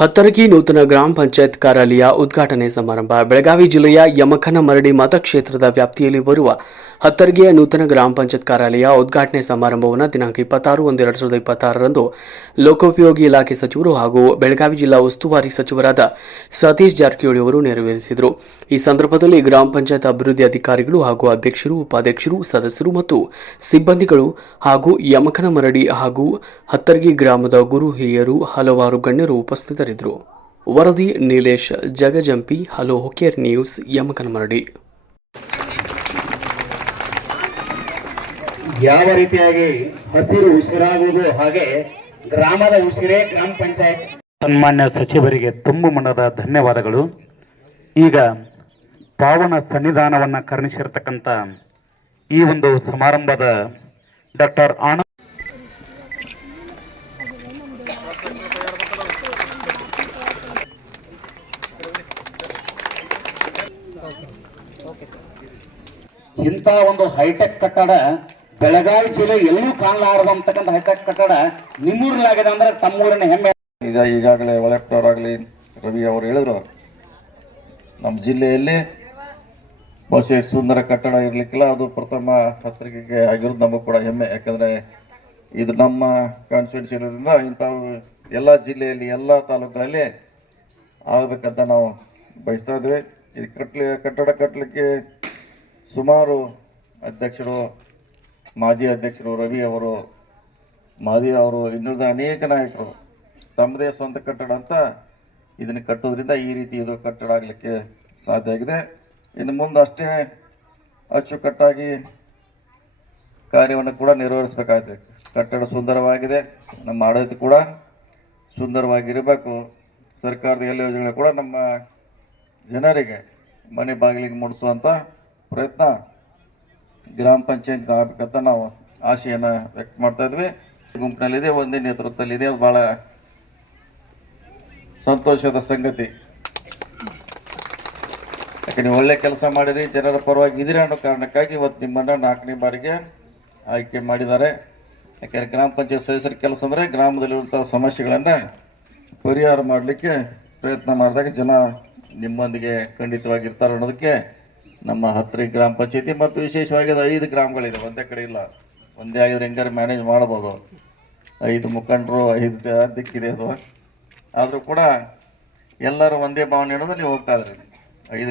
ಹತ್ತರಗಿ ನೂತನ ಗ್ರಾಮ ಪಂಚಾಯತ್ ಕಾರ್ಯಾಲಯ ಉದ್ಘಾಟನೆ ಸಮಾರಂಭ. ಬೆಳಗಾವಿ ಜಿಲ್ಲೆಯ ಯಮಖನ ಮರಡಿ ಮತಕ್ಷೇತ್ರದ ವ್ಯಾಪ್ತಿಯಲ್ಲಿ ಬರುವ ಹತ್ತರಗಿಯ ನೂತನ ಗ್ರಾಮ ಪಂಚಾಯತ್ ಕಾರ್ಯಾಲಯ ಉದ್ಘಾಟನೆ ಸಮಾರಂಭವನ್ನು ದಿನಾಂಕ ಇಪ್ಪತ್ತಾರು ಒಂದು ಎರಡು ಸಾವಿರದ ಇಪ್ಪತ್ತಾರರಂದು ಲೋಕೋಪಯೋಗಿ ಇಲಾಖೆ ಸಚಿವರು ಹಾಗೂ ಬೆಳಗಾವಿ ಜಿಲ್ಲಾ ಉಸ್ತುವಾರಿ ಸಚಿವರಾದ ಸತೀಶ್ ಜಾರಕಿಹೊಳಿ ಅವರು ನೆರವೇರಿಸಿದರು. ಈ ಸಂದರ್ಭದಲ್ಲಿ ಗ್ರಾಮ ಪಂಚಾಯತ್ ಅಭಿವೃದ್ಧಿ ಅಧಿಕಾರಿಗಳು ಹಾಗೂ ಅಧ್ಯಕ್ಷರು, ಉಪಾಧ್ಯಕ್ಷರು, ಸದಸ್ಯರು ಮತ್ತು ಸಿಬ್ಬಂದಿಗಳು ಹಾಗೂ ಯಮಕನಮರಡಿ ಹಾಗೂ ಹತ್ತರ್ಗಿ ಗ್ರಾಮದ ಗುರು ಹಿರಿಯರು, ಹಲವಾರು ಗಣ್ಯರು ಉಪಸ್ಥಿತರಿದ್ದರು. ವರದಿ ನೀಲೇಶ್, ಜಗಜಂಪಿ, ಹಲೋ, ಹೊಕೇರ್ ನ್ಯೂಸ್, ಯಮಕನಮರಡಿ. ಯಾವ ರೀತಿಯಾಗಿ ಹಸಿರು ಉಸಿರಾಗುವುದು ಹಾಗೆ ಗ್ರಾಮದ ಉಸಿರೇ ಗ್ರಾಮ ಪಂಚಾಯತ್. ಸನ್ಮಾನ್ಯ ಸಚಿವರಿಗೆ ತುಂಬು ಮನದ ಧನ್ಯವಾದಗಳು. ಈಗ ಪಾವನ ಸನ್ನಿಧಾನವನ್ನು ಕರ್ಣಿಸಿರ್ತಕ್ಕಂಥ ಈ ಒಂದು ಸಮಾರಂಭದ ಡಾಕ್ಟರ್ ಆನಂದ್ ಇಂಥ ಒಂದು ಹೈಟೆಕ್ ಕಟ್ಟಡ ಬೆಳಗಾವಿ ಜಿಲ್ಲೆ ಎಲ್ಲೂ ಕಾಣಲಾರದಂತಕ್ಕಂಥ ಹೈಟೆಕ್ ಕಟ್ಟಡ ನಿಮ್ಮೂರಲ್ಲಾಗಿದೆ ಅಂದ್ರೆ ತಮ್ಮೂರಿನ ಹೆಮ್ಮೆ. ಇದ ಈಗಾಗಲೇ ಒಳಪ್ಟವರಾಗಲಿ ರವಿ ಅವರು ಹೇಳಿದ್ರು, ನಮ್ಮ ಜಿಲ್ಲೆಯಲ್ಲಿ ಬಹುಶಃ ಸುಂದರ ಕಟ್ಟಡ ಇರಲಿಕ್ಕಿಲ್ಲ, ಅದು ಪ್ರಥಮ ಪತ್ರಿಕೆಗೆ ಆಗಿರೋದು ನಮಗೂ ಕೂಡ ಹೆಮ್ಮೆ. ಯಾಕಂದರೆ ಇದು ನಮ್ಮ ಕಾನ್ಸ್ಟಿಟ್ಯೂನ್ಸಿ ಇರೋದ್ರಿಂದ ಇಂಥವು ಎಲ್ಲ ಜಿಲ್ಲೆಯಲ್ಲಿ, ಎಲ್ಲ ತಾಲೂಕುಗಳಲ್ಲಿ ಆಗಬೇಕಂತ ನಾವು ಬಯಸ್ತಾ ಇದ್ವಿ ಇದು ಕಟ್ಟಲಿ ಕಟ್ಟಡ ಕಟ್ಟಲಿಕ್ಕೆ ಸುಮಾರು ಅಧ್ಯಕ್ಷರು ಮಾಜಿ ಅಧ್ಯಕ್ಷರು, ರವಿ ಅವರು ಮಾದಿ ಅವರು, ಇನ್ನುಳಿದ ಅನೇಕ ನಾಯಕರು ತಮ್ಮದೇ ಸ್ವಂತ ಕಟ್ಟಡ ಅಂತ ಇದನ್ನು ಕಟ್ಟೋದ್ರಿಂದ ಈ ರೀತಿ ಇದು ಕಟ್ಟಡ ಆಗಲಿಕ್ಕೆ ಸಾಧ್ಯ ಆಗಿದೆ. ಇನ್ನು ಮುಂದೆ ಅಷ್ಟೇ ಅಚ್ಚುಕಟ್ಟಾಗಿ ಕಾರ್ಯವನ್ನು ಕೂಡ ನಿರ್ವಹಿಸಬೇಕಾಗಿದೆ ಕಟ್ಟಡ ಸುಂದರವಾಗಿದೆ, ನಮ್ಮ ಆಡಳಿತ ಕೂಡ ಸುಂದರವಾಗಿರಬೇಕು. ಸರ್ಕಾರದ ಎಲ್ಲ ಯೋಜನೆಗಳು ಕೂಡ ನಮ್ಮ ಜನರಿಗೆ ಮನೆ ಬಾಗಿಲಿಗೆ ಮುಡಿಸುವಂಥ ಪ್ರಯತ್ನ ಗ್ರಾಮ ಪಂಚಾಯತ್ ಆಗಬೇಕಂತ ನಾವು ಆಶೆಯನ್ನು ವ್ಯಕ್ತ ಮಾಡ್ತಾ ಇದ್ವಿ. ಗುಂಪಿನಲ್ಲಿದೆ, ಒಂದೇ ನೇತೃತ್ವದಲ್ಲಿದೆ. ಅದು ಭಾಳ ಸಂತೋಷದ ಸಂಗತಿ. ಯಾಕೆ ನೀವು ಒಳ್ಳೆ ಕೆಲಸ ಮಾಡಿರಿ, ಜನರ ಪರವಾಗಿ ಇದ್ದೀರಿ ಅನ್ನೋ ಕಾರಣಕ್ಕಾಗಿ ಇವತ್ತು ನಿಮ್ಮನ್ನು ನಾಲ್ಕನೇ ಬಾರಿಗೆ ಆಯ್ಕೆ ಮಾಡಿದ್ದಾರೆ. ಯಾಕೆಂದರೆ ಗ್ರಾಮ ಪಂಚಾಯತ್ ಸದಸ್ಯರ ಕೆಲಸ ಅಂದರೆ ಗ್ರಾಮದಲ್ಲಿರುವಂಥ ಸಮಸ್ಯೆಗಳನ್ನು ಪರಿಹಾರ ಮಾಡಲಿಕ್ಕೆ ಪ್ರಯತ್ನ ಮಾಡಿದಾಗ ಜನ ನಿಮ್ಮೊಂದಿಗೆ ಖಂಡಿತವಾಗಿರ್ತಾರೆ ಅನ್ನೋದಕ್ಕೆ ನಮ್ಮ ಹತ್ತಿರ ಗ್ರಾಮ ಪಂಚಾಯತಿ ಮತ್ತು ವಿಶೇಷವಾಗಿ ಅದು ಐದು ಗ್ರಾಮಗಳಿದೆ. ಒಂದೇ ಕಡೆ ಇಲ್ಲ. ಒಂದೇ ಆಗಿದ್ರೆ ಹೆಂಗಾರು ಮ್ಯಾನೇಜ್ ಮಾಡ್ಬೋದು. ಐದು ಮುಖಂಡರು, ಐದು ದಿಕ್ಕಿದೆ ಅದು. ಆದರೂ ಕೂಡ ಎಲ್ಲರೂ ಒಂದೇ ಭಾವನೆ ಅನ್ನೋದು ನೀವು ಹೋಗ್ತಾ ಇದ್ರಿ. ಐದು